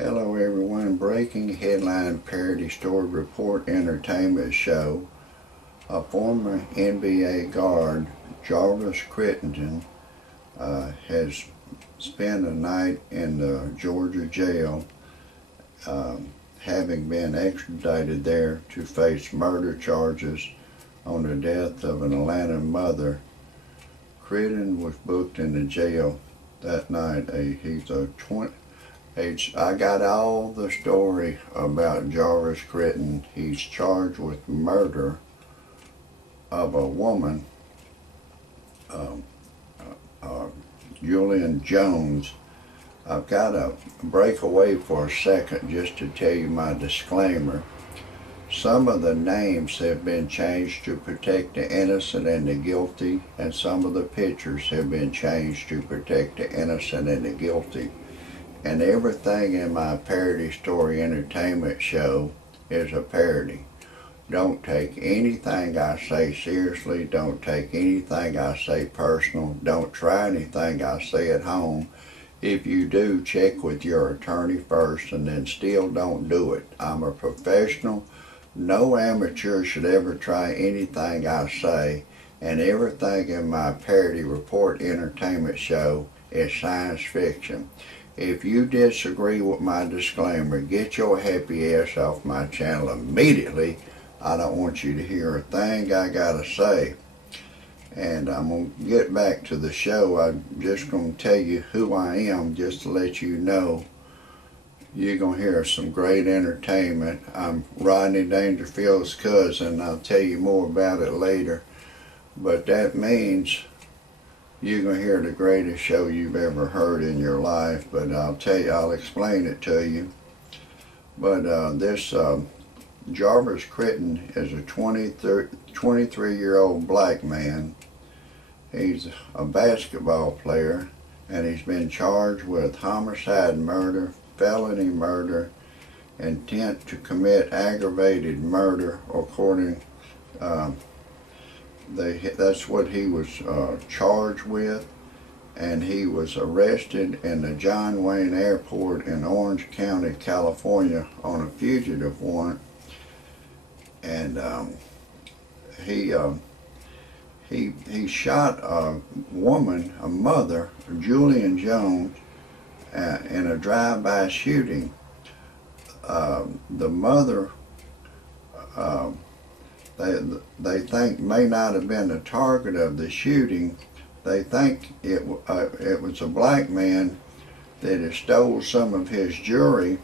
Hello everyone, breaking headline parody story report entertainment show. A former NBA guard, Javaris Crittenton, has spent a night in the Georgia jail, having been extradited there to face murder charges on the death of an Atlanta mother. Crittenton was booked in the jail that night. I got all the story about Javaris Crittenton. He's charged with murder of a woman, Julian Jones. I've got to break away for a second just to tell you my disclaimer. Some of the names have been changed to protect the innocent and the guilty, and some of the pictures have been changed to protect the innocent and the guilty. And everything in my parody story entertainment show is a parody. Don't take anything I say seriously. Don't take anything I say personal. Don't try anything I say at home. If you do, check with your attorney first, and then still don't do it. I'm a professional. No amateur should ever try anything I say, and everything in my parody report entertainment show is science fiction. If you disagree with my disclaimer, get your happy ass off my channel immediately. I don't want you to hear a thing I gotta say. And I'm going to get back to the show. I'm just going to tell you who I am, just to let you know. You're going to hear some great entertainment. I'm Rodney Dangerfield's cousin. I'll tell you more about it later. But that means you're going to hear the greatest show you've ever heard in your life. But I'll explain it to you. But this Javaris Crittenton is a 23-year-old black man. He's a basketball player, and he's been charged with homicide murder, felony murder, intent to commit aggravated murder, according that's what he was charged with. And he was arrested in the John Wayne Airport in Orange County, California on a fugitive warrant. And he shot a woman, a mother, Julian Jones, in a drive-by shooting. The mother, they think may not have been the target of the shooting. They think it was a black man that had stole some of his jewelry.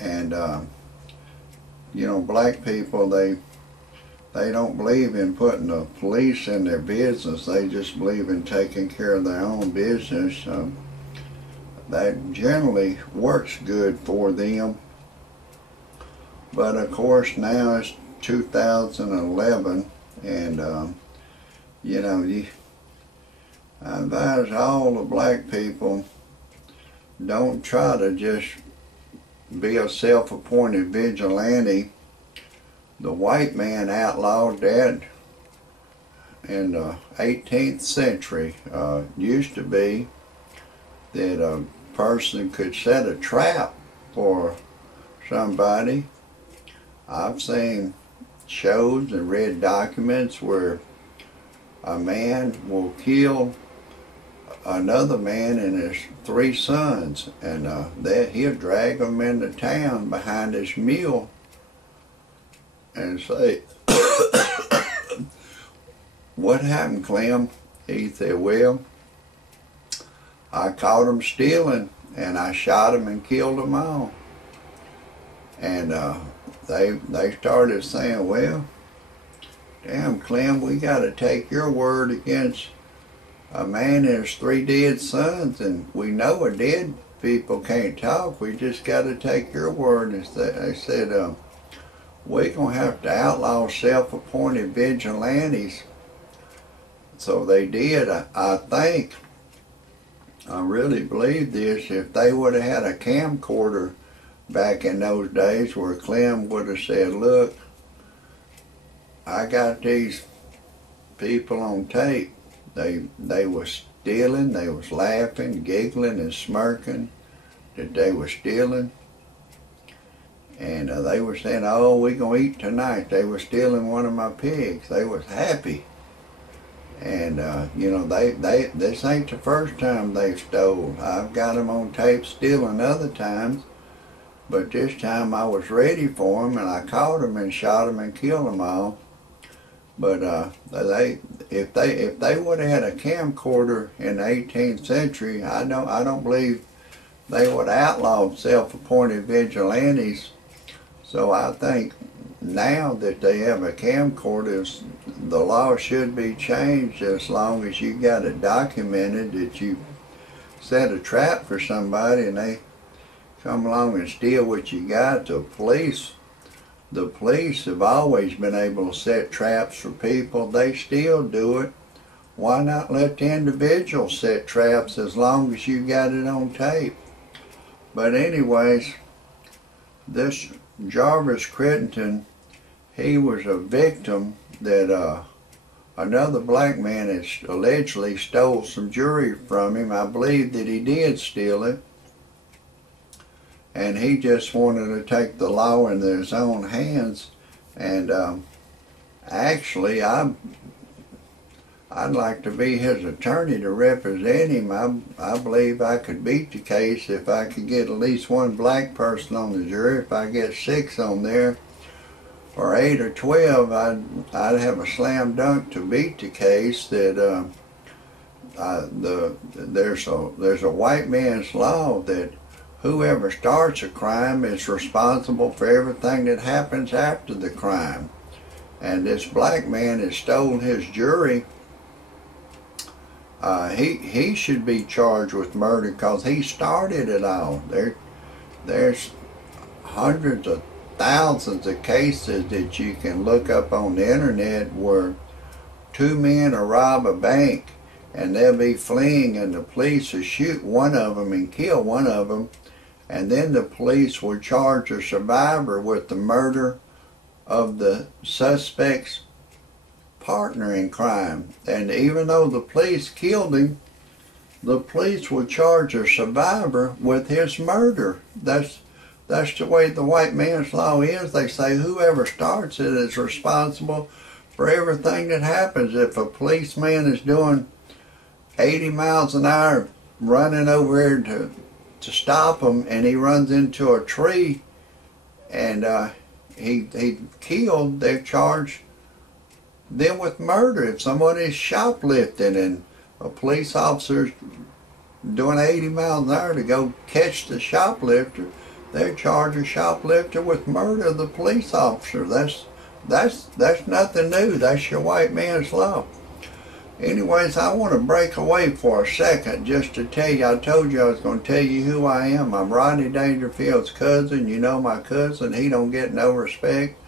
And you know, black people, they don't believe in putting the police in their business. They just believe in taking care of their own business. That generally works good for them. But of course now it's 2011, and you know, I advise all the black people, don't try to just be a self-appointed vigilante. The white man outlawed that in the 18th century. Used to be that a person could set a trap for somebody. I've seen shows and read documents where a man will kill another man and his 3 sons, and he'll drag them into town behind his mule and say, "What happened, Clem?" He said, "Well, I caught them stealing, and I shot them and killed them all." And they started saying, "Well, damn, Clem, we got to take your word against a man and his 3 dead sons, and we know a dead people can't talk. We just got to take your word." And they said, "We're going to have to outlaw self-appointed vigilantes." So they did. I think, I really believe this, if they would have had a camcorder back in those days where Clem would have said, "Look, I got these people on tape. They was stealing, they was laughing, giggling, and smirking. that they were stealing. And they were saying, oh, we're going to eat tonight. They were stealing one of my pigs. They was happy. And, you know, this ain't the first time they've stole. I've got them on tape stealing other times. But this time I was ready for them, and I caught them and shot them and killed them all. But if they would have had a camcorder in the 18th century, I don't believe they would have outlawed self-appointed vigilantes. So I think now that they have a camcorder, the law should be changed as long as you got it documented that you set a trap for somebody and they come along and steal what you got. The police have always been able to set traps for people. They still do it. Why not let the individual set traps as long as you got it on tape? But anyways, this Javaris Crittenton, he was a victim that another black man had allegedly stole some jewelry from him. I believe that he did steal it. And he just wanted to take the law into his own hands. And actually, I'd like to be his attorney to represent him. I believe I could beat the case if I could get at least one black person on the jury. If I get 6 on there, or 8 or 12, I'd have a slam dunk to beat the case. That there's a white man's law that whoever starts a crime is responsible for everything that happens after the crime. And this black man has stolen his jewelry. He should be charged with murder because he started it all. There's hundreds of thousands of cases that you can look up on the internet where 2 men will rob a bank and they'll be fleeing and the police will shoot one of them and kill one of them, and then the police will charge the survivor with the murder of the suspect's partner in crime. And even though the police killed him, the police will charge the survivor with his murder. That's the way the white man's law is. They say whoever starts it is responsible for everything that happens. If a policeman is doing 80 miles an hour running over here to stop him, and he runs into a tree and he killed, they charge them with murder. If somebody's shoplifting and a police officer's doing 80 miles an hour to go catch the shoplifter, they charge a shoplifter with murder of the police officer. That's nothing new. That's your white man's law. Anyways, I want to break away for a second just to tell you, I told you I was going to tell you who I am. I'm Rodney Dangerfield's cousin. You know my cousin, he don't get no respect.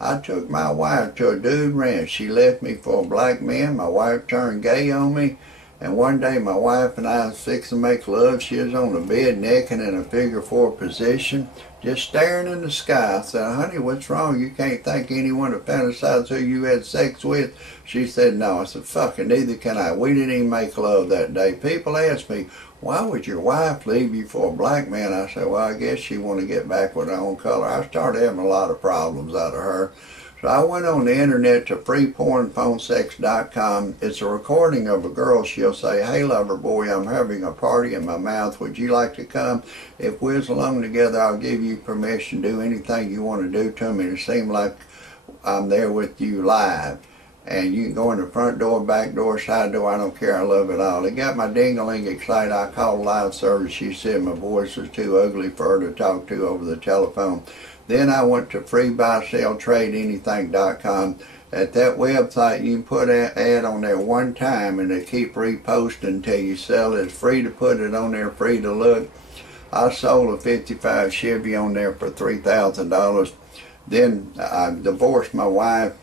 I took my wife to a dude ranch. She left me for a black man. My wife turned gay on me. And one day my wife and I was fixing to make love. She was on the bed naked in a figure-4 position, just staring in the sky. I said, honey, what's wrong? You can't think anyone to fantasize who you had sex with? She said, no. I said, fucking neither can I. We didn't even make love that day. People ask me, why would your wife leave you for a black man? I said, well, I guess she wanted to get back with her own color. I started having a lot of problems out of her. So I went on the internet to freepornphonesex.com. It's a recording of a girl. She'll say, hey, lover boy, I'm having a party in my mouth. Would you like to come? If we're alone together, I'll give you permission to do anything you want to do to me to seem like I'm there with you live. And you can go in the front door, back door, side door. I don't care. I love it all. It got my ding-a-ling excited. I called live service. She said my voice was too ugly for her to talk to over the telephone. Then I went to freebuyseltradeanything.com. At that website, you can put an ad on there one time and they keep reposting until you sell it. It's free to put it on there, free to look. I sold a 55 Chevy on there for $3,000. Then I divorced my wife,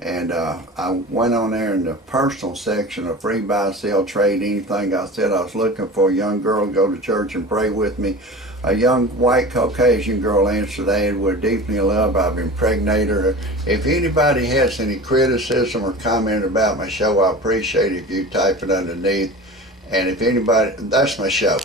and I went on there in the personal section of free buy, sell, trade, anything. I said I was looking for a young girl to go to church and pray with me. A young white Caucasian girl answered the ad. We're deeply in love. I've impregnated her. If anybody has any criticism or comment about my show, I appreciate it if you type it underneath. And if anybody, that's my show.